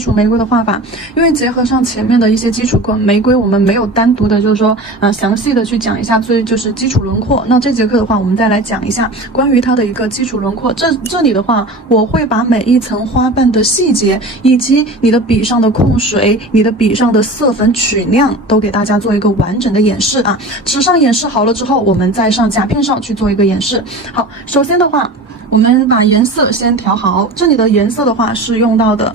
基础玫瑰的画法，因为结合上前面的一些基础课，玫瑰我们没有单独的，就是说详细的去讲一下，所以就是基础轮廓。那这节课的话，我们再来讲一下关于它的一个基础轮廓。这里的话，我会把每一层花瓣的细节，以及你的笔上的控水、你的笔上的色粉取量，都给大家做一个完整的演示啊。纸上演示好了之后，我们再上甲片上去做一个演示。好，首先的话，我们把颜色先调好。这里的颜色的话是用到的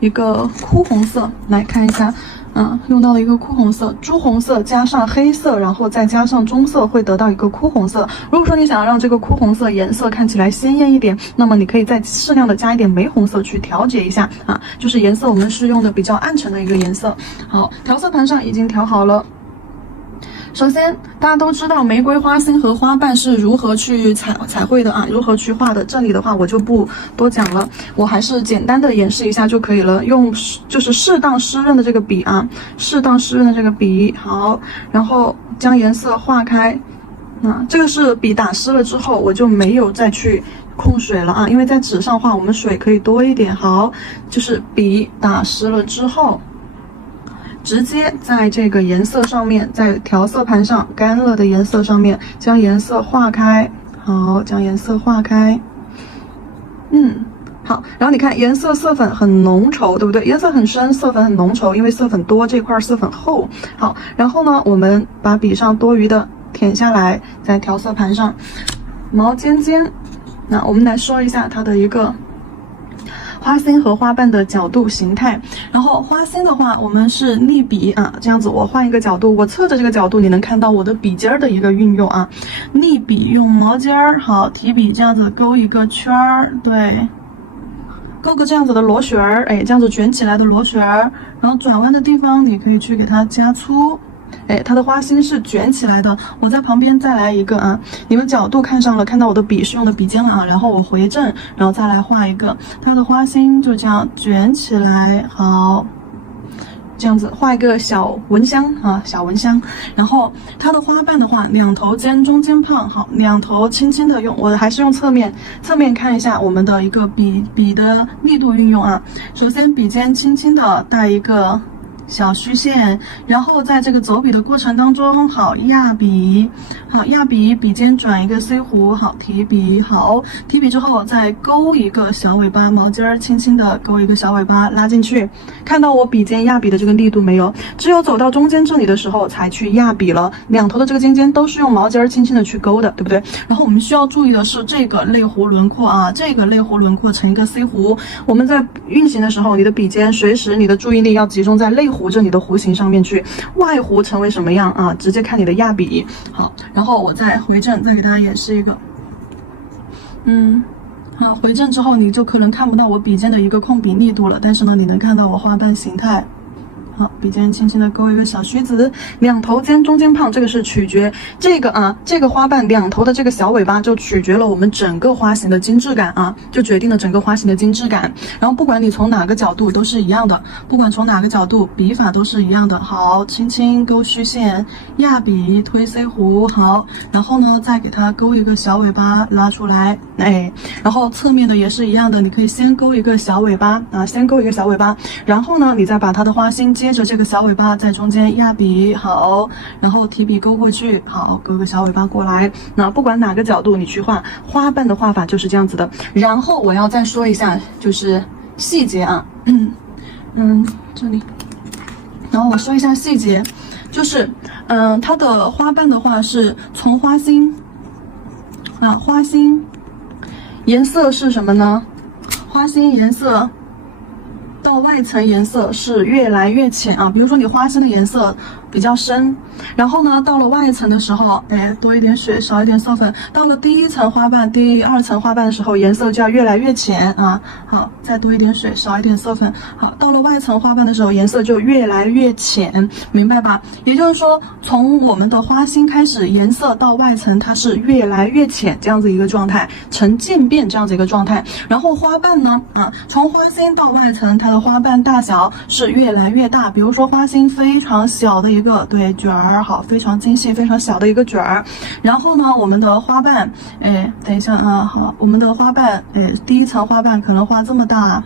一个枯红色，来看一下，用到了一个枯红色，朱红色加上黑色，然后再加上棕色，会得到一个枯红色。如果说你想要让这个枯红色颜色看起来鲜艳一点，那么你可以再适量的加一点玫红色去调节一下啊，就是颜色我们是用的比较暗沉的一个颜色。好，调色盘上已经调好了。首先，大家都知道玫瑰花心和花瓣是如何去彩绘的啊，如何去画的。这里的话我就不多讲了，我还是简单的演示一下就可以了。用就是适当湿润的这个笔啊，适当湿润的这个笔，好，然后将颜色画开。这个是笔打湿了之后，我就没有再去控水了啊，因为在纸上画我们水可以多一点。好，就是笔打湿了之后，直接在这个颜色上面，在调色盘上干了的颜色上面将颜色化开。好，将颜色化开。好，然后你看颜色色粉很浓稠，对不对？颜色很深，色粉很浓稠，因为色粉多，这块色粉厚。好，然后呢，我们把笔上多余的舔下来，在调色盘上毛尖尖。那我们来说一下它的一个花心和花瓣的角度形态。然后花心的话，我们是逆笔啊，这样子我换一个角度，我侧着这个角度，你能看到我的笔尖儿的一个运用啊。逆笔用毛尖儿，好，提笔这样子勾一个圈儿，对，勾个这样子的螺旋儿，这样子卷起来的螺旋儿，然后转弯的地方你可以去给它加粗。它的花心是卷起来的，我在旁边再来一个啊，你们角度看上了，看到我的笔是用的笔尖了啊，然后我回正，然后再来画一个，它的花心就这样卷起来，好，这样子画一个小蚊香啊，小蚊香。然后它的花瓣的话，两头尖，中间胖，好，两头轻轻的用，我还是用侧面看一下我们的一个笔的力度运用啊。首先笔尖轻轻的带一个小虚线，然后在这个走笔的过程当中，好，压笔，好，压笔，笔尖转一个 C 弧，好，提笔，好，提笔之后再勾一个小尾巴，毛尖儿轻轻的勾一个小尾巴拉进去。看到我笔尖压笔的这个力度没有？只有走到中间这里的时候才去压笔了，两头的这个尖尖都是用毛尖儿轻轻的去勾的，对不对？然后我们需要注意的是这个泪弧轮廓啊，这个泪弧轮廓成一个 C 弧，我们在运行的时候，你的笔尖随时你的注意力要集中在泪弧着你的弧形上面去，外弧成为什么样啊？直接看你的压笔。好，然后我再回正，再给大家演示一个。好，回正之后你就可能看不到我笔尖的一个控笔力度了，但是呢，你能看到我花瓣形态。好，笔尖轻轻的勾一个小须子，两头尖，中间胖，这个是取决这个花瓣两头的这个小尾巴就取决了我们整个花型的精致感啊，就决定了整个花型的精致感。然后不管你从哪个角度都是一样的，不管从哪个角度笔法都是一样的。好，轻轻勾虚线，压笔推 C 弧，好，然后呢再给它勾一个小尾巴拉出来，然后侧面的也是一样的，你可以先勾一个小尾巴啊，先勾一个小尾巴，然后呢你再把它的花心接着这个小尾巴在中间压笔，好，然后提笔勾过去，好，勾个小尾巴过来。那不管哪个角度你去画花瓣的画法就是这样子的。然后我要再说一下就是细节啊，这里，然后我说一下细节，就是它的花瓣的话是从花心花心颜色是什么呢？花心颜色到外层颜色是越来越浅啊，比如说你花心的颜色比较深，然后呢到了外层的时候，多一点水，少一点色粉，到了第一层花瓣、第二层花瓣的时候，颜色就要越来越浅啊。好，再多一点水，少一点色粉。好，到了外层花瓣的时候，颜色就越来越浅，明白吧？也就是说，从我们的花心开始，颜色到外层它是越来越浅这样子一个状态，呈渐变这样子一个状态。然后花瓣呢，从花心到外层，它的花瓣大小是越来越大。比如说花心非常小的一个卷儿，好，非常精细、非常小的一个卷儿。然后呢，我们的花瓣，等一下啊，好，我们的花瓣，第一层花瓣可能画这么大，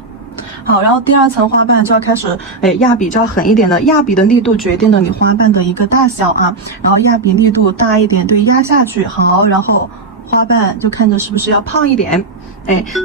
好，然后第2层花瓣就要开始，压笔就要狠一点的，压笔的力度决定了你花瓣的一个大小啊，然后压笔力度大一点，对，压下去，好，然后花瓣就看着是不是要胖一点。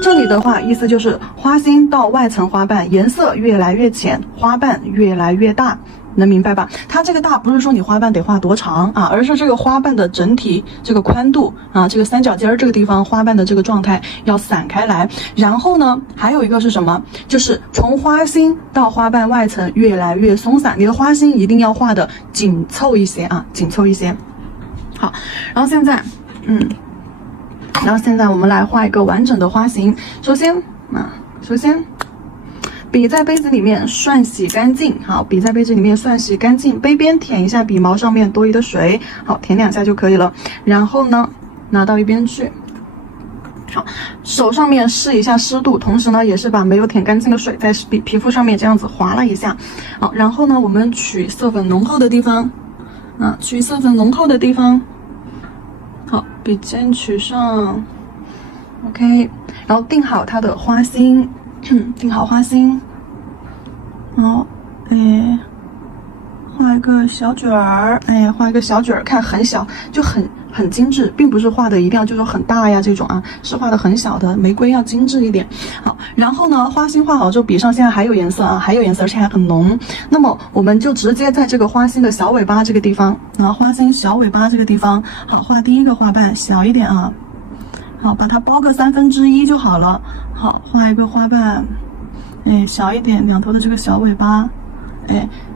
这里的话意思就是花心到外层花瓣颜色越来越浅，花瓣越来越大，能明白吧？它这个大不是说你花瓣得画多长啊，而是这个花瓣的整体这个宽度啊，这个三角尖儿这个地方花瓣的这个状态要散开来。然后呢，还有一个是什么？就是从花心到花瓣外层越来越松散，你的花心一定要画的紧凑一些啊，紧凑一些。好，然后现在我们来画一个完整的花型。首先笔在杯子里面涮洗干净，好，笔在杯子里面涮洗干净，杯边舔一下笔毛上面多余的水，好，舔2下就可以了。然后呢，拿到一边去，好，手上面试一下湿度，同时呢，也是把没有舔干净的水在皮肤上面这样子划了一下，好，然后呢，我们取色粉浓厚的地方，取色粉浓厚的地方。好，笔尖取上 ，OK， 然后定好它的花心，定好花心，好，画一个小卷儿，画一个小卷儿，看很小，就很精致，并不是画的一定要就说很大呀这种啊，是画的很小的，玫瑰要精致一点。好，然后呢，花心画好之后，笔上现在还有颜色啊，还有颜色，而且还很浓。那么我们就直接在这个花心的小尾巴这个地方，花心小尾巴这个地方，好，画第一个花瓣，小一点啊，好，把它包个1/3就好了。好，画一个花瓣，小一点，两头的这个小尾巴，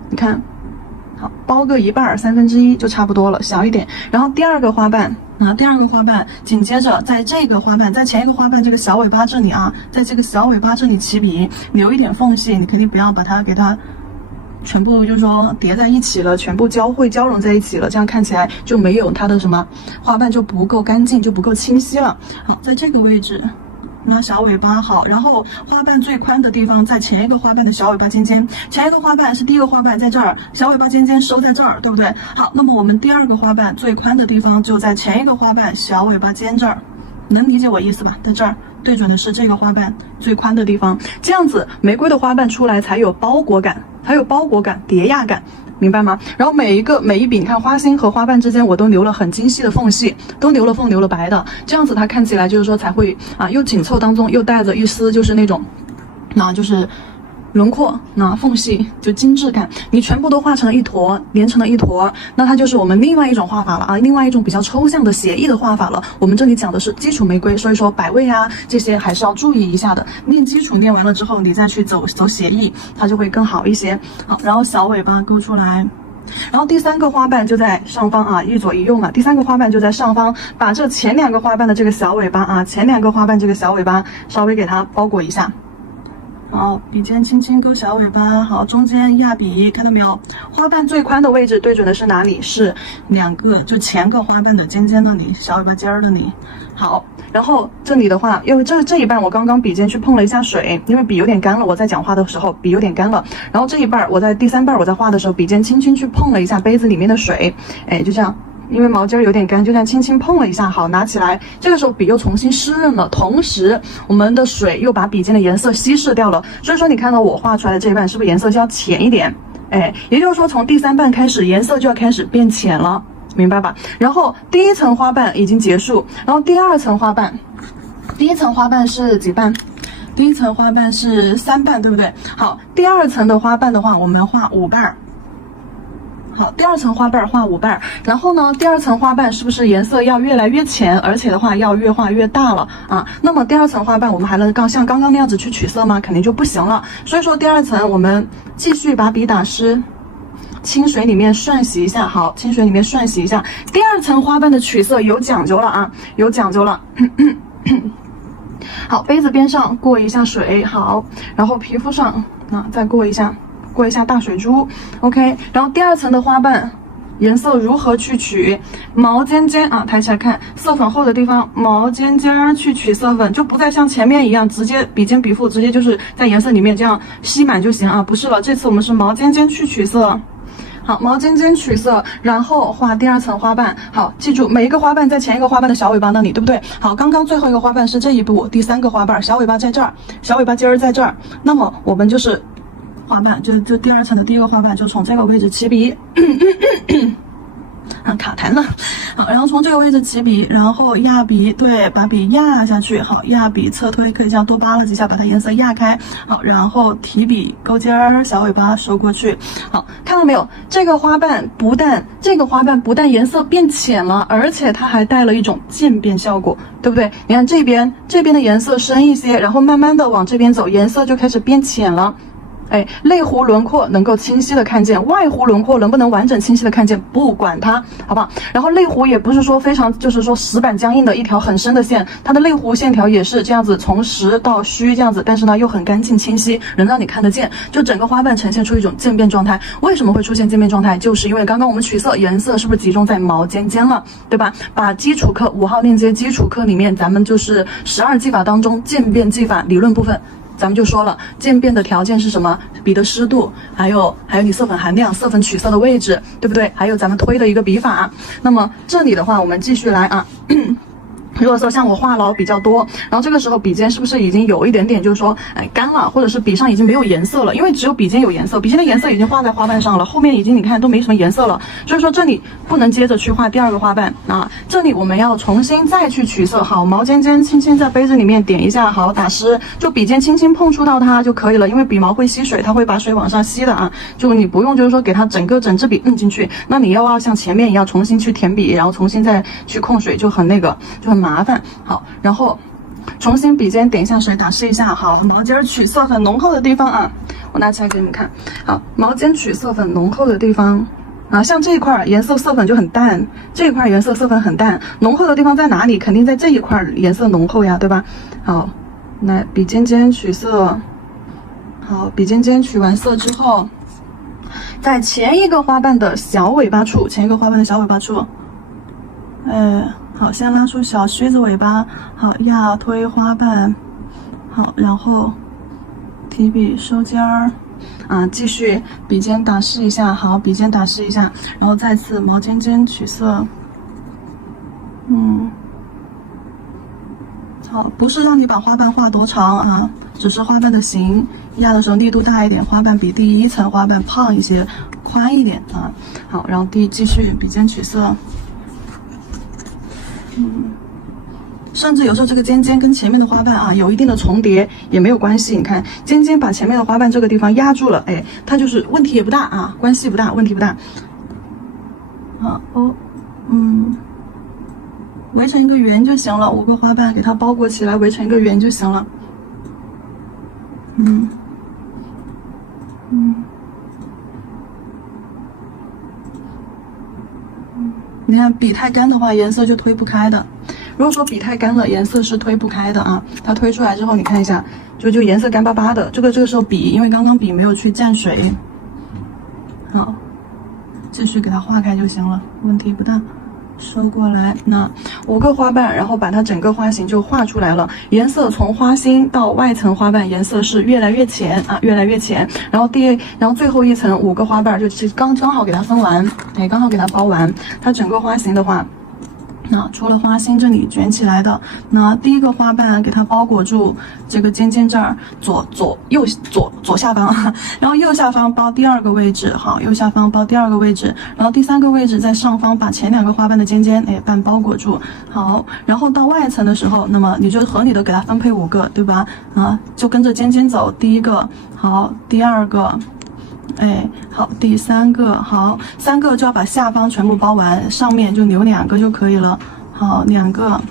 你看。好，包个一半，1/3就差不多了，小一点。然后第二个花瓣，紧接着在这个花瓣，在前一个花瓣这个小尾巴这里啊，在这个小尾巴这里起笔，留一点缝隙，你肯定不要把它给它全部就是说叠在一起了，全部交融在一起了，这样看起来就没有它的什么花瓣就不够干净，就不够清晰了。好，在这个位置。拿小尾巴好，然后花瓣最宽的地方在前一个花瓣的小尾巴尖尖，前一个花瓣是第一个花瓣在这儿，小尾巴尖尖收在这儿，对不对？好，那么我们第二个花瓣最宽的地方就在前一个花瓣小尾巴尖这儿，能理解我意思吧？在这儿对准的是这个花瓣最宽的地方，这样子玫瑰的花瓣出来才有包裹感，叠压感。明白吗？然后每一笔，你看花心和花瓣之间我都留了很精细的缝隙，都留了缝，留了白的，这样子它看起来就是说才会又紧凑当中又带着一丝就是那种，就是轮廓，缝隙就精致感。你全部都画成了一坨，连成了一坨，那它就是我们另外一种画法了啊，另外一种比较抽象的写意的画法了。我们这里讲的是基础玫瑰，所以说摆位啊这些还是要注意一下的。练基础练完了之后，你再去走写意，它就会更好一些。好，然后小尾巴勾出来。然后第3个花瓣就在上方啊，一左一右嘛。第3个花瓣就在上方，把这前2个花瓣的这个小尾巴啊，前2个花瓣这个小尾巴稍微给它包裹一下。好，笔尖轻轻勾小尾巴，好，中间压笔，看到没有？花瓣最宽的位置对准的是哪里？是2个，就前个花瓣的尖尖那里，小尾巴尖儿的里。好，然后这里的话，因为这一半我刚刚笔尖去碰了一下水，因为笔有点干了，我在讲话的时候笔有点干了。然后这一半我在第3半我在画的时候，笔尖轻轻去碰了一下杯子里面的水，就这样。因为毛尖有点干，就这样轻轻碰了一下，好，拿起来，这个时候笔又重新湿润了，同时我们的水又把笔尖的颜色稀释掉了，所以说你看到我画出来的这一半是不是颜色就要浅一点？也就是说从第3半开始颜色就要开始变浅了，明白吧？然后第1层花瓣已经结束，然后第2层花瓣，第1层花瓣是几瓣？第1层花瓣是3瓣，对不对？好，第2层的花瓣的话，我们画5瓣。好，第2层花瓣画5瓣，然后呢，第2层花瓣是不是颜色要越来越浅，而且的话要越画越大了啊？那么第2层花瓣我们还能像刚刚那样子去取色吗？肯定就不行了。所以说第2层我们继续把笔打湿，清水里面涮洗一下。好，清水里面涮洗一下。第2层花瓣的取色有讲究了啊，有讲究了。好，杯子边上过一下水，好，然后皮肤上再过一下大水珠 ，OK。然后第2层的花瓣颜色如何去取？毛尖尖啊，抬起来看，色粉厚的地方，毛尖尖去取色粉，就不再像前面一样直接笔尖笔腹直接就是在颜色里面这样吸满就行啊，不是了，这次我们是毛尖尖去取色。好，毛尖尖取色，然后画第2层花瓣。好，记住每一个花瓣在前一个花瓣的小尾巴那里，对不对？好，刚刚最后一个花瓣是这一步，第3个花瓣，小尾巴在这儿，小尾巴尖儿在这儿。那么我们就是花瓣，就第2层的第1个花瓣，就从这个位置起笔。卡痰了，好，然后从这个位置起笔，然后压笔，对，把笔压下去，好，压笔侧推，可以这样多扒拉几下，把它颜色压开，好，然后提笔勾尖儿，小尾巴收过去，好，看到没有？这个花瓣不但颜色变浅了，而且它还带了一种渐变效果，对不对？你看这边的颜色深一些，然后慢慢的往这边走，颜色就开始变浅了。哎，内弧轮廓能够清晰的看见，外弧轮廓能不能完整清晰的看见，不管它，好不好？然后内弧也不是说非常，就是说死板僵硬的一条很深的线，它的内弧线条也是这样子，从实到虚这样子，但是呢又很干净清晰，能让你看得见，就整个花瓣呈现出一种渐变状态。为什么会出现渐变状态？就是因为刚刚我们取色颜色是不是集中在毛尖尖了，对吧？把基础课5号链接基础课里面，咱们就是12技法当中渐变技法理论部分。咱们就说了，渐变的条件是什么？笔的湿度，还有你色粉含量、色粉取色的位置，对不对？还有咱们推的一个笔法。那么这里的话，我们继续来啊。如果说像我话痨比较多，然后这个时候笔尖是不是已经有一点点就是说干了，或者是笔上已经没有颜色了？因为只有笔尖有颜色，笔尖的颜色已经画在花瓣上了，后面已经你看都没什么颜色了，所以说这里不能接着去画第2个花瓣啊，这里我们要重新再去取色。好，毛尖尖轻轻在杯子里面点一下，好，打湿，就笔尖轻轻碰触到它就可以了，因为笔毛会吸水，它会把水往上吸的啊，就你不用就是说给它整支笔进去，那你又要像前面一样重新去填笔，然后重新再去控水，就很就很麻烦。好，然后重新笔尖点一下水，打湿一下。好，毛尖取色很浓厚的地方啊，我拿起来给你们看。好，毛尖取色粉浓厚的地方啊，像这一块颜色色粉就很淡，这一块颜色色粉很淡，浓厚的地方在哪里？肯定在这一块颜色浓厚呀，对吧？好，来笔尖尖取色。好，笔尖尖取完色之后，在前一个花瓣的小尾巴处，好，先拉出小须子尾巴，好，压推花瓣，好，然后提笔收尖儿，啊，继续笔尖打湿一下，好，笔尖打湿一下，然后再次毛尖尖取色，好，不是让你把花瓣画多长啊，只是花瓣的形，压的时候力度大一点，花瓣比第1层花瓣胖一些，宽一点啊，好，然后继续笔尖取色。甚至有时候这个尖尖跟前面的花瓣啊有一定的重叠也没有关系，你看尖尖把前面的花瓣这个地方压住了，哎，它就是问题也不大啊，关系不大，问题不大。好，围成一个圆就行了，5个花瓣给它包裹起来，围成一个圆就行了。你看笔太干的话，颜色就推不开的。如果说笔太干了，颜色是推不开的啊。它推出来之后，你看一下，就颜色干巴巴的。这个时候笔，因为刚刚笔没有去蘸水，好，继续给它化开就行了，问题不大。收过来，那5个花瓣，然后把它整个花型就画出来了。颜色从花心到外层花瓣，颜色是越来越浅啊，越来越浅。然后最后一层5个花瓣就刚好给它分完，哎，刚好给它包完。它整个花型的话，那除了花心这里卷起来的，那第1个花瓣给它包裹住这个尖尖这儿，左下方，然后右下方包第2个位置，好，右下方包第2个位置，然后第3个位置在上方把前2个花瓣的尖尖瓣包裹住，好，然后到外层的时候，那么你就合理的给它分配5个，对吧？啊，就跟着尖尖走，第1个好，第2个。哎，好，第3个好，3个就要把下方全部包完，上面就留2个就可以了。好，2个，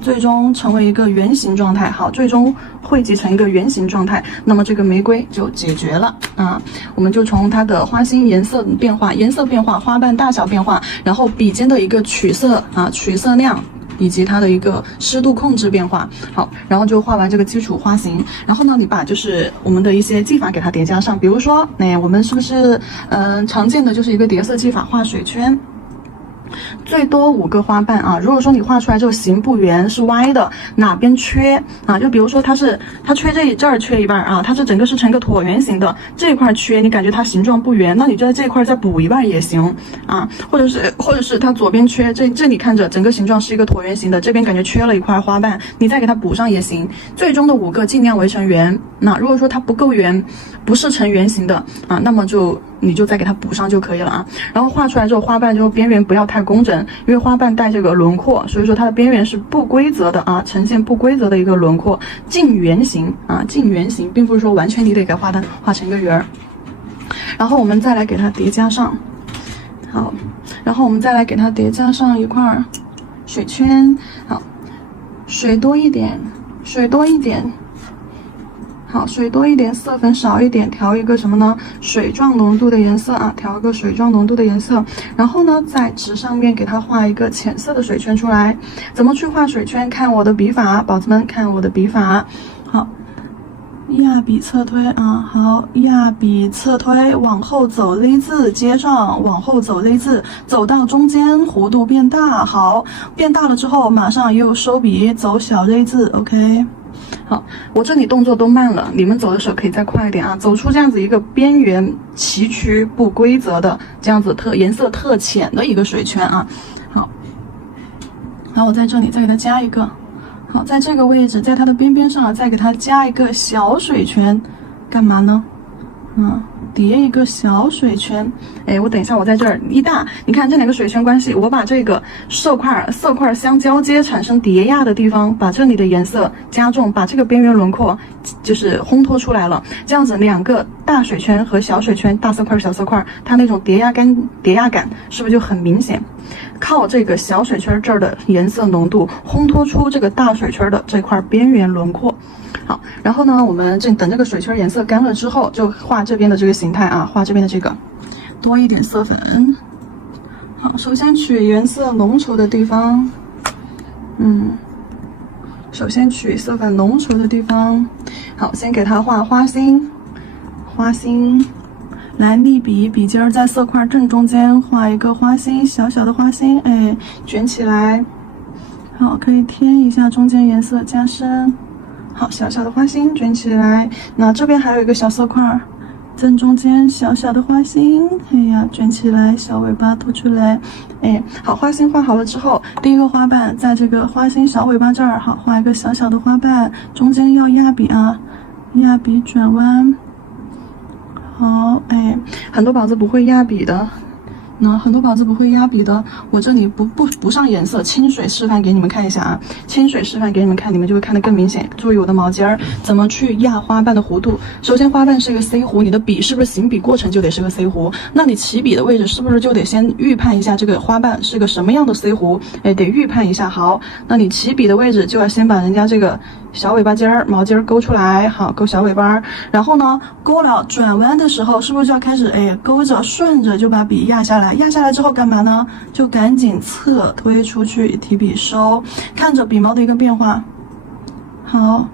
最终成为一个圆形状态。好，最终汇集成一个圆形状态，那么这个玫瑰就解决了啊。我们就从它的花心颜色变化、花瓣大小变化，然后笔尖的一个取色量。以及它的一个湿度控制变化，好，然后就画完这个基础花型，然后呢，你把就是我们的一些技法给它叠加上，比如说，我们是不是常见的就是一个叠色技法，画水圈，最多5个花瓣啊。如果说你画出来之后形不圆是歪的，哪边缺啊？就比如说它缺这儿缺一半啊，它是整个是成个椭圆形的，这一块缺，你感觉它形状不圆，那你就在这一块再补一半也行啊。或者是它左边缺，这里看着整个形状是一个椭圆形的，这边感觉缺了一块花瓣，你再给它补上也行。最终的5个尽量围成圆。那如果说它不够圆，不是成圆形的啊，那么你就再给它补上就可以了啊。然后画出来之后，花瓣就边缘不要太工整，因为花瓣带这个轮廓，所以说它的边缘是不规则的啊，呈现不规则的一个轮廓，近圆形啊，近圆形，并不是说完全你得给花瓣画成一个圆儿。然后我们再来给它叠加上，好，然后我们再来给它叠加上一块水圈，好，水多一点，水多一点。好，水多一点，色粉少一点，调一个什么呢？水状浓度的颜色啊，调一个水状浓度的颜色。然后呢，在纸上面给它画一个浅色的水圈出来。怎么去画水圈？看我的笔法，宝子们看我的笔法。好，压笔侧推啊，好，压笔侧推，往后走 Z 字，接上，往后走 Z 字，走到中间，弧度变大。好，变大了之后，马上又收笔，走小 Z 字 ，OK。好，我这里动作都慢了，你们走的时候可以再快一点啊，走出这样子一个边缘崎岖不规则的这样子颜色特浅的一个水圈啊。好，我在这里再给它加一个，好，在这个位置，在它的边边上再给它加一个小水圈，干嘛呢？叠一个小水圈。哎，我等一下，我在这儿一大，你看这两个水圈关系，我把这个色块相交接产生叠压的地方，把这里的颜色加重，把这个边缘轮廓就是烘托出来了。这样子2个大水圈和小水圈，大色块小色块，它那种叠压感是不是就很明显？靠这个小水圈这儿的颜色浓度烘托出这个大水圈的这块边缘轮廓。好，然后呢，我们等这个水圈颜色干了之后，就画这边的这个形态啊，画这边的这个，多一点色粉。好，首先取颜色浓稠的地方，首先取色粉浓稠的地方。好，先给它画花心，来立笔，笔尖在色块正中间画一个花心，小小的花心，哎，卷起来。好，可以添一下中间颜色加深。好，小小的花心卷起来，那这边还有一个小色块，正中间小小的花心，哎呀，卷起来，小尾巴凸出来，哎，好，花心画好了之后，第一个花瓣在这个花心小尾巴这儿，好，画一个小小的花瓣，中间要压笔啊，压笔转弯，好，哎，很多宝子不会压笔的。很多宝子不会压笔的，我这里不上颜色，清水示范给你们看一下啊，清水示范给你们看，你们就会看得更明显。注意我的毛尖儿怎么去压花瓣的弧度。首先花瓣是一个 C 弧，你的笔是不是行笔过程就得是个 C 弧？那你起笔的位置是不是就得先预判一下这个花瓣是个什么样的 C 弧？哎，得预判一下。好，那你起笔的位置就要先把人家这个小尾巴尖儿毛尖儿勾出来，好，勾小尾巴，然后呢，勾了转弯的时候，是不是就要开始勾着顺着就把笔压下来？压下来之后干嘛呢？就赶紧侧推出去，提笔收，看着笔毛的一个变化。好，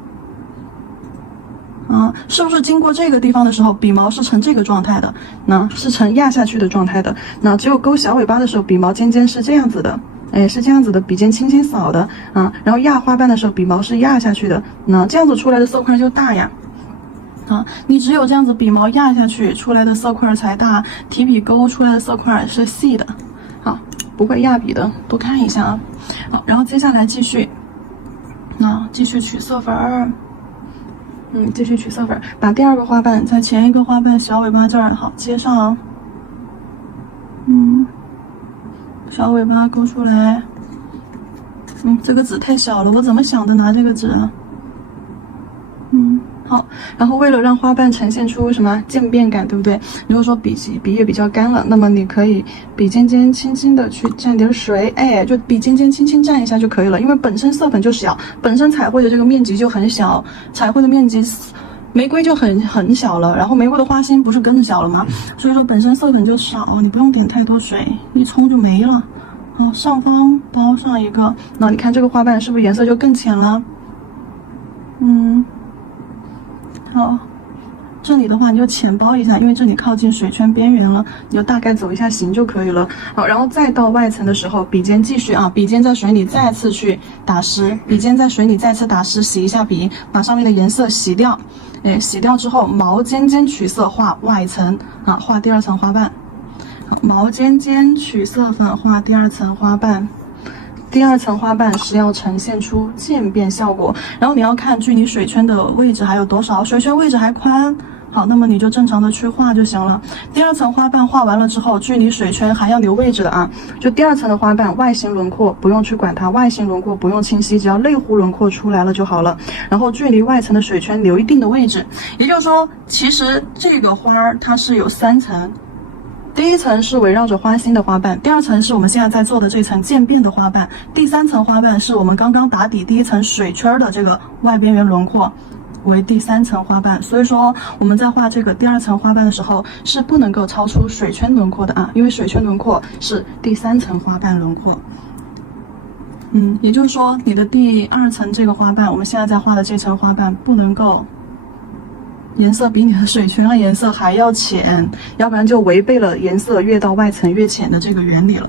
是不是经过这个地方的时候，笔毛是呈这个状态的？那是呈压下去的状态的。那只有勾小尾巴的时候，笔毛尖尖是这样子的。哎，是这样子的，笔尖轻轻扫的啊，然后压花瓣的时候，笔毛是压下去的，那这样子出来的色块就大呀。你只有这样子笔毛压下去，出来的色块才大，提笔勾出来的色块是细的。好，不会压笔的多看一下啊。好，然后接下来继续，继续取色粉儿。继续取色粉，把第2个花瓣在前一个花瓣小尾巴这儿好接上。小尾巴勾出来。这个纸太小了，我怎么想的拿这个纸啊？好，然后为了让花瓣呈现出什么渐变感，对不对？如果说笔也比较干了，那么你可以笔尖尖轻轻的去蘸点水，哎，就笔尖尖轻轻蘸一下就可以了。因为本身色粉就小，本身彩绘的这个面积就很小，彩绘的面积玫瑰就很小了，然后玫瑰的花心不是更小了吗？所以说本身色粉就少，你不用点太多水，一冲就没了。好，上方包上一个，那你看这个花瓣是不是颜色就更浅了？好，这里的话你就浅包一下，因为这里靠近水圈边缘了，你就大概走一下形就可以了。好，然后再到外层的时候，笔尖继续啊，笔尖在水里再次去打湿，笔尖在水里再次打湿，洗一下笔，把上面的颜色洗掉。洗掉之后，毛尖尖取色画外层啊，画第二层花瓣。毛尖尖取色粉画第二层花瓣。第二层花瓣是要呈现出渐变效果，然后你要看距离水圈的位置还有多少，水圈位置还宽，好，那么你就正常的去画就行了。第二层花瓣画完了之后，距离水圈还要留位置的啊，就第二层的花瓣外形轮廓不用去管它，外形轮廓不用清晰，只要类弧轮廓出来了就好了。然后距离外层的水圈留一定的位置，也就是说，其实这个花它是有3层。第一层是围绕着花心的花瓣，第二层是我们现在在做的这层渐变的花瓣，第3层花瓣是我们刚刚打底第一层水圈的这个外边缘轮廓为第3层花瓣。所以说我们在画这个第2层花瓣的时候是不能够超出水圈轮廓的啊，因为水圈轮廓是第3层花瓣轮廓。也就是说你的第2层这个花瓣，我们现在在画的这层花瓣不能够颜色比你的水圈的颜色还要浅，要不然就违背了颜色越到外层越浅的这个原理了。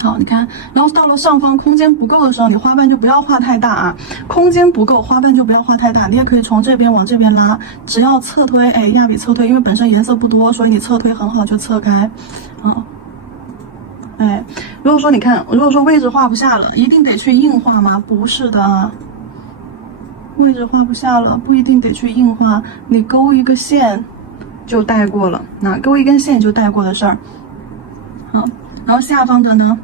好，你看，然后到了上方空间不够的时候，你花瓣就不要画太大啊，空间不够，花瓣就不要画太大。你也可以从这边往这边拉，只要侧推，压笔侧推，因为本身颜色不多，所以你侧推很好就侧开，如果说你看，如果说位置画不下了，一定得去硬画吗？不是的。位置画不下了，不一定得去硬画，你勾一个线就带过了，那勾一根线就带过的事儿。好，然后下方的呢，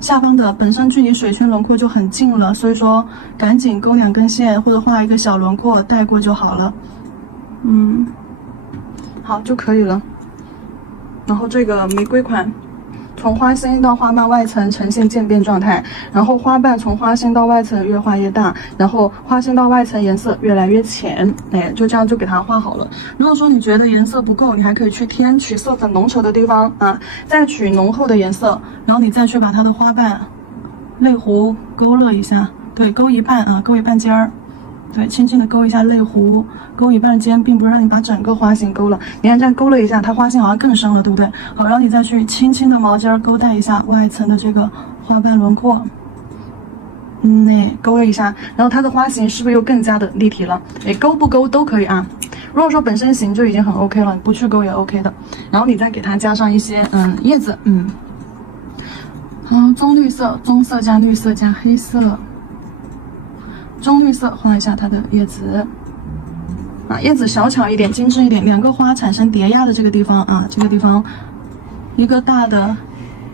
下方的本身距离水圈轮廓就很近了，所以说赶紧勾2根线或者画一个小轮廓带过就好了。好就可以了。然后这个玫瑰款。从花心到花瓣外层呈现渐变状态，然后花瓣从花心到外层越画越大，然后花心到外层颜色越来越浅，就这样就给它画好了。如果说你觉得颜色不够，你还可以去添取色粉浓稠的地方啊，再取浓厚的颜色，然后你再去把它的花瓣类弧勾勒一下，对，勾一半啊，勾一半尖儿。对，轻轻的勾一下类弧，勾一半尖，并不是让你把整个花心勾了。你看这样勾了一下，它花心好像更深了，对不对？好，然后你再去轻轻的毛尖勾带一下外层的这个花瓣轮廓，勾了一下，然后它的花型是不是又更加的立体了？勾不勾都可以啊。如果说本身型就已经很 OK 了，你不去勾也 OK 的。然后你再给它加上一些叶子，好，棕绿色，棕色加绿色加黑色。棕绿色画一下它的叶子啊，叶子小巧一点，精致一点，2个花产生叠压的这个地方啊，这个地方一个大的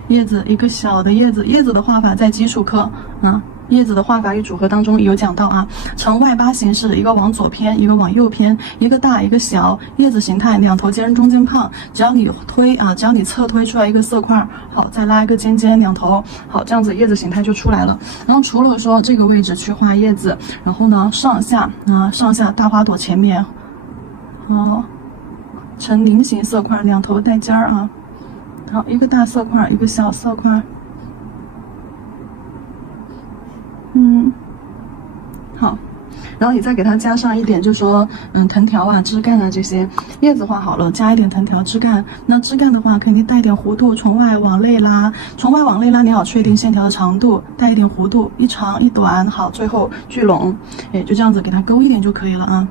叶子，一个小的叶子，叶子的画法在基础课啊，叶子的画法与组合当中有讲到啊，呈外八形式，一个往左偏，一个往右偏，一个大一个小，叶子形态2头尖中间胖，只要你推啊，只要你侧推出来一个色块，好，再拉一个尖尖2头，好，这样子叶子形态就出来了。然后除了说这个位置去画叶子，然后呢上下大花朵前面，呈菱形色块，2头带尖儿啊，好，一个大色块，一个小色块。好，然后你再给它加上一点，就说藤条啊、枝干啊这些，叶子画好了，加一点藤条、枝干。那枝干的话，肯定带一点弧度，从外往内拉，从外往内拉，你要确定线条的长度，带一点弧度，一长一短，好，最后聚拢，就这样子给它勾一点就可以了啊。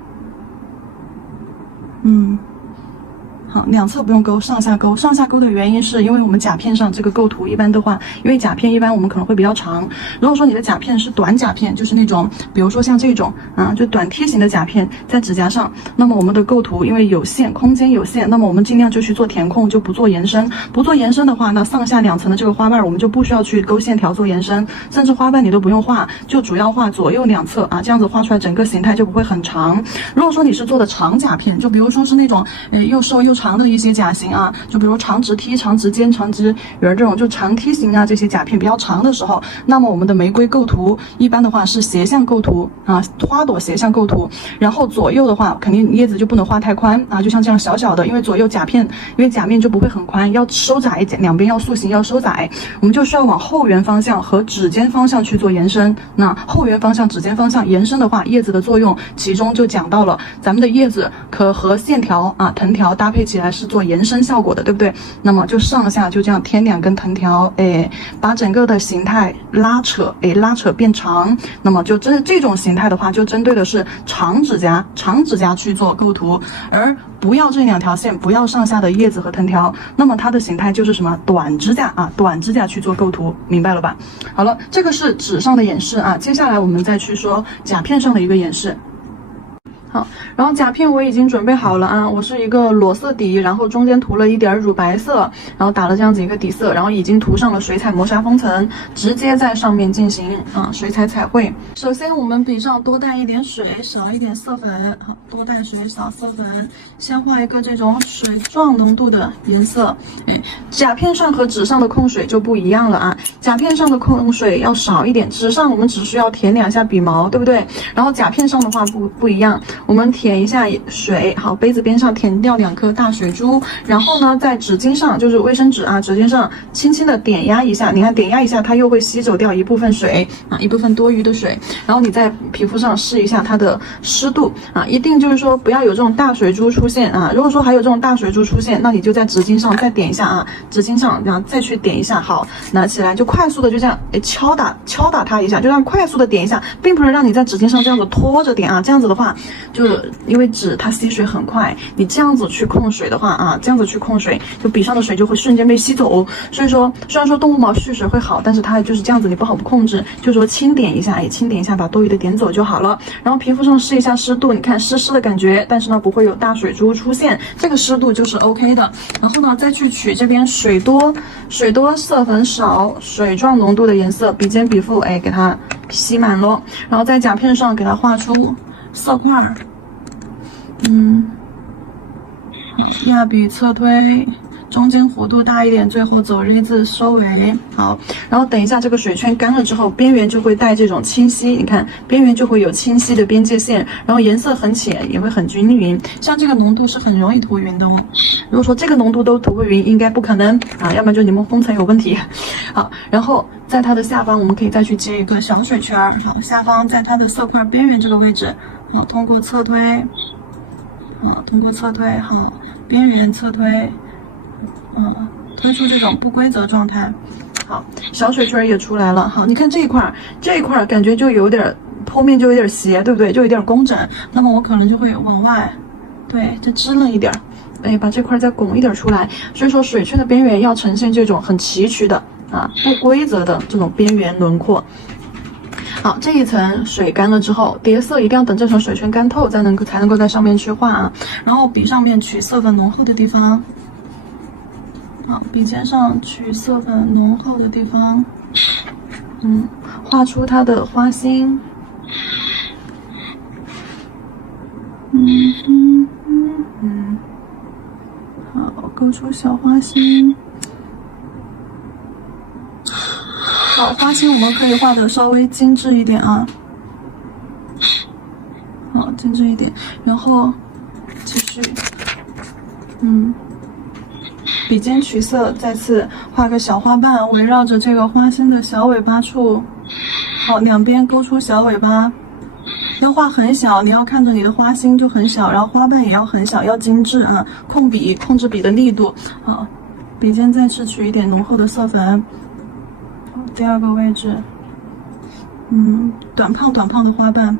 好，两侧不用勾，上下勾。上下勾的原因是因为我们甲片上这个构图一般的话，因为甲片一般我们可能会比较长。如果说你的甲片是短甲片，就是那种，比如说像这种啊，就短贴型的甲片在指甲上，那么我们的构图因为有限，空间有限，那么我们尽量就去做填空，就不做延伸。不做延伸的话，那上下两层的这个花瓣我们就不需要去勾线条做延伸，甚至花瓣你都不用画，就主要画左右两侧啊，这样子画出来整个形态就不会很长。如果说你是做的长甲片，就比如说是那种又瘦又长长的一些甲型啊，就比如长直梯、长直尖、长直圆这种就长梯形啊，这些甲片比较长的时候，那么我们的玫瑰构图一般的话是斜向构图啊，花朵斜向构图，然后左右的话肯定叶子就不能画太宽啊，就像这样小小的，因为左右甲片，因为甲面就不会很宽，要收窄，两边要塑形，要收窄，我们就需要往后缘方向和指尖方向去做延伸。那后缘方向、指尖方向延伸的话，叶子的作用其中就讲到了，咱们的叶子可和线条啊、藤条搭配起来是做延伸效果的，对不对？那么就上下就这样添两根藤条，把整个的形态拉扯，拉扯变长。那么就这种形态的话，就针对的是长指甲去做构图，而不要这两条线，不要上下的叶子和藤条。那么它的形态就是什么？短指甲啊，短指甲去做构图，明白了吧？好了，这个是纸上的演示啊，接下来我们再去说甲片上的一个演示。好，然后甲片我已经准备好了啊，我是一个裸色底，然后中间涂了一点乳白色，然后打了这样子一个底色，然后已经涂上了水彩磨砂封层，直接在上面进行水彩彩绘。首先我们笔上多带一点水，少一点色粉，好，多带水少色粉，先画一个这种水状浓度的颜色。甲片上和纸上的控水就不一样了啊，甲片上的控水要少一点，纸上我们只需要填两下笔毛，对不对？然后甲片上的话不一样。我们舔一下水，好，杯子边上舔掉2颗大水珠，然后呢，在纸巾上，就是卫生纸啊，纸巾上轻轻的点压一下，你看点压一下，它又会吸走掉一部分水啊，一部分多余的水。然后你在皮肤上试一下它的湿度啊，一定就是说不要有这种大水珠出现啊。如果说还有这种大水珠出现，那你就在纸巾上再点一下啊，纸巾上然后再去点一下，好，拿起来就快速的就这样敲打它一下，就这样快速的点一下，并不是让你在纸巾上这样子拖着点啊，这样子的话。就因为纸它吸水很快，你这样子去控水的话啊，这样子去控水，就笔上的水就会瞬间被吸走。所以说，虽然说动物毛蓄水会好，但是它就是这样子，你不好不控制，就是说轻点一下，轻点一下，把多余的点走就好了。然后皮肤上试一下湿度，你看湿湿的感觉，但是呢不会有大水珠出现，这个湿度就是 OK 的。然后呢再去取这边水多色粉少水状浓度的颜色，笔尖笔腹给它吸满了，然后在甲片上给它画出色块，压笔侧推，中间弧度大一点，最后走闢字收尾。好，然后等一下这个水圈干了之后，边缘就会带这种清晰，你看边缘就会有清晰的边界线，然后颜色很浅，也会很均匀。像这个浓度是很容易涂匀的哦。如果说这个浓度都涂不匀，应该不可能啊，要不然就你们封层有问题。好，然后在它的下方，我们可以再去接一个小水圈。好，下方在它的色块边缘这个位置。好，通过侧推，好，边缘侧推，推出这种不规则状态。好，小水圈也出来了。好，你看这一块感觉就有点剖面就有点斜，对不对？就有点工整。那么我可能就会往外，对，再支棱一点，把这块再拱一点出来。所以说水圈的边缘要呈现这种很崎岖的啊，不规则的这种边缘轮廓。好，这一层水干了之后，叠色一定要等这层水圈干透才能够在上面去画啊。然后笔上面取色粉浓厚的地方，好，笔尖上取色粉浓厚的地方，画出它的花心，好，勾出小花心。好，花心我们可以画的稍微精致一点啊，好，精致一点，然后继续，笔尖取色，再次画个小花瓣，围绕着这个花心的小尾巴处，好，两边勾出小尾巴，要画很小，你要看着你的花心就很小，然后花瓣也要很小，要精致啊，控制笔的力度，好，笔尖再次取一点浓厚的色粉。第二个位置，短胖的花瓣，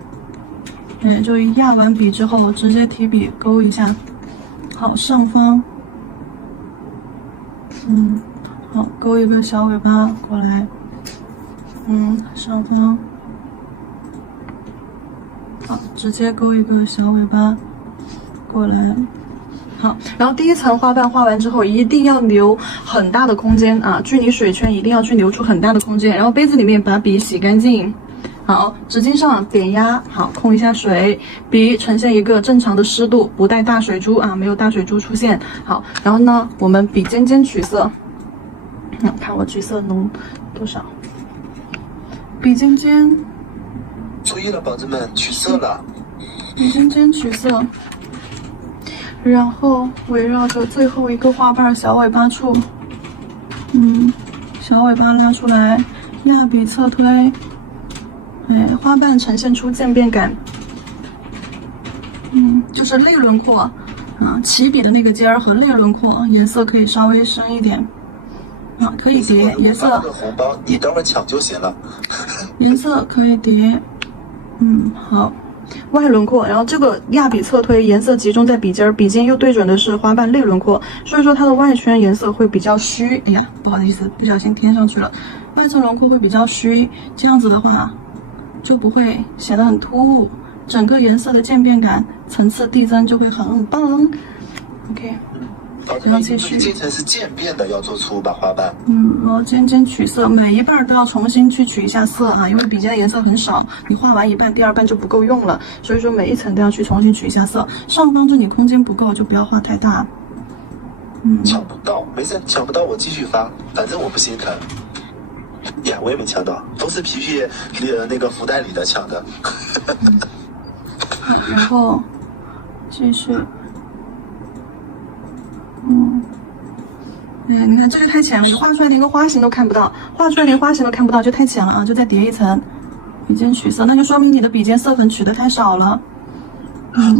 就压完笔之后直接提笔勾一下。好，上方，好，勾一个小尾巴过来，上方，好，直接勾一个小尾巴过来。好，然后第一层花瓣画完之后，一定要留很大的空间啊，距离水圈一定要去留出很大的空间。然后杯子里面把笔洗干净，好，纸巾上点压，好，控一下水，笔呈现一个正常的湿度，不带大水珠啊，没有大水珠出现。好，然后呢，我们笔尖尖取色，看我橘色浓多少？笔尖尖，注意了，宝子们，取色了。笔尖尖取色，然后围绕着最后一个花瓣小尾巴处，小尾巴拉出来，压笔侧推。花瓣呈现出渐变感，就是类轮廓啊，起笔的那个尖儿和类轮廓颜色可以稍微深一点，可以叠颜色。红包你等会儿抢就行了。颜色可以叠，好，外轮廓，然后这个压笔侧推，颜色集中在笔尖儿，笔尖又对准的是花瓣类轮廓，所以说它的外圈颜色会比较虚。哎呀，不好意思，不小心添上去了，外层轮廓会比较虚，这样子的话。就不会显得很突兀，整个颜色的渐变感、层次递增就会很棒。OK， 然后继续。这层是渐变的，要做粗把花瓣。然后尖尖取色，每一半都要重新去取一下色啊，因为笔尖的颜色很少，你画完一半，第二半就不够用了，所以说每一层都要去重新取一下色。上方这里空间不够，就不要画太大。抢不到，没事，抢不到我继续发，反正我不心疼。呀，我也没抢到，都是皮皮那个福袋里的抢的。然后继续，你看这个太浅了，你画出来连个花型都看不到，就太浅了啊，就再叠一层，笔尖取色，那就说明你的笔尖色粉取的太少了。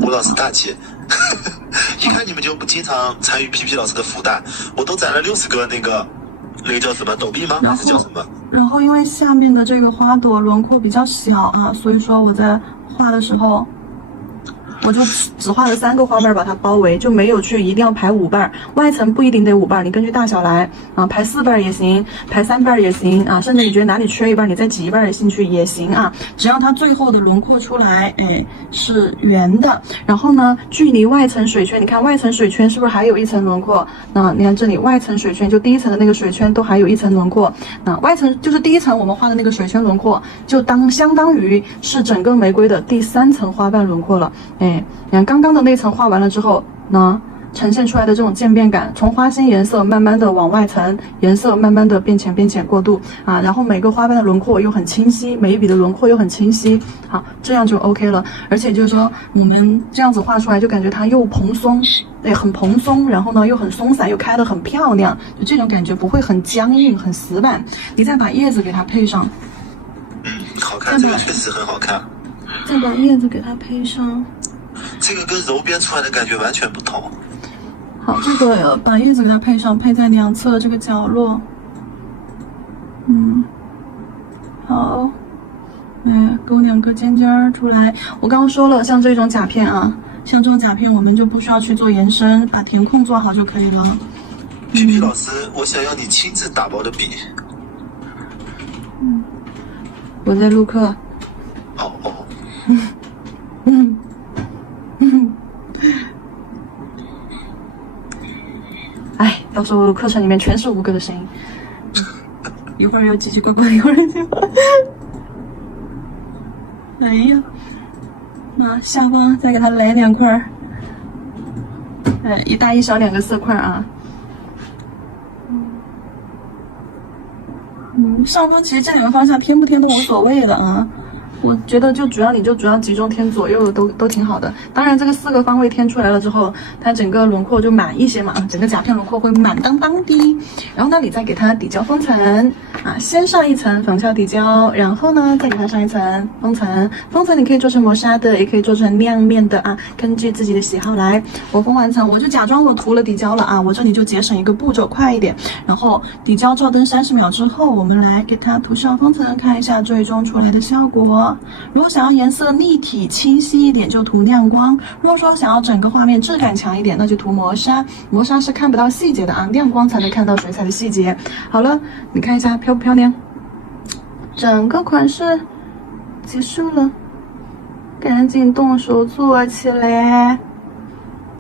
吴老师大气。一看你们就不经常参与皮皮老师的福袋，我都攒了60个那个叫什么抖币吗？还是叫什么？然后因为下面的这个花朵轮廓比较小啊，所以说我在画的时候，我就只画了3个花瓣把它包围，就没有去一定要排5瓣，外层不一定得5瓣，你根据大小来啊，排4瓣也行，排3瓣也行啊，甚至你觉得哪里缺一瓣，你再挤一瓣进去也行啊，只要它最后的轮廓出来，是圆的。然后呢，距离外层水圈，你看外层水圈是不是还有一层轮廓？那你看这里外层水圈，就第一层的那个水圈都还有一层轮廓。那外层就是第一层我们画的那个水圈轮廓，就相当于是整个玫瑰的第3层花瓣轮廓了。你看刚刚的那层画完了之后，那呈现出来的这种渐变感，从花心颜色慢慢的往外层，颜色慢慢的变浅过渡啊，然后每个花瓣的轮廓又很清晰，每一笔的轮廓又很清晰，好，这样就 OK 了。而且就是说，我们这样子画出来，就感觉它又蓬松，很蓬松，然后呢又很松散，又开得很漂亮，就这种感觉不会很僵硬、很死板。你再把叶子给它配上，好看，这个确实很好看。再把叶子给它配上。这个跟揉边出来的感觉完全不同。好，这个把叶子给它配上，配在2侧这个角落。好，勾2个尖尖儿出来。我刚刚说了，像这种甲片啊，像这种甲片，我们就不需要去做延伸，把填空做好就可以了。皮皮老师，我想要你亲自打包的笔。我在录课。到时候课程里面全是吴哥的声音，一会儿又叽叽呱呱，一会儿就……哎呀，那下方再给它来2块，一大一小2个色块啊。上方其实这2个方向添不添都无所谓的啊。我觉得你就主要集中添左右的都挺好的。当然这个4个方位添出来了之后，它整个轮廓就满一些嘛，整个甲片轮廓会满当当的。然后呢，你再给它底胶封层啊，先上一层仿效底胶，然后呢再给它上一层封层。封层你可以做成磨砂的，也可以做成亮面的啊，根据自己的喜好来。我封完层，我就假装我涂了底胶了啊，我这里就节省一个步骤，快一点。然后底胶照灯30秒之后，我们来给它涂上封层，看一下最终出来的效果。如果想要颜色立体清晰一点，就涂亮光；如果说想要整个画面质感强一点，那就涂磨砂。磨砂是看不到细节的啊，亮光才能看到水彩的细节。好了，你看一下漂不漂亮？整个款式结束了，赶紧动手做起来。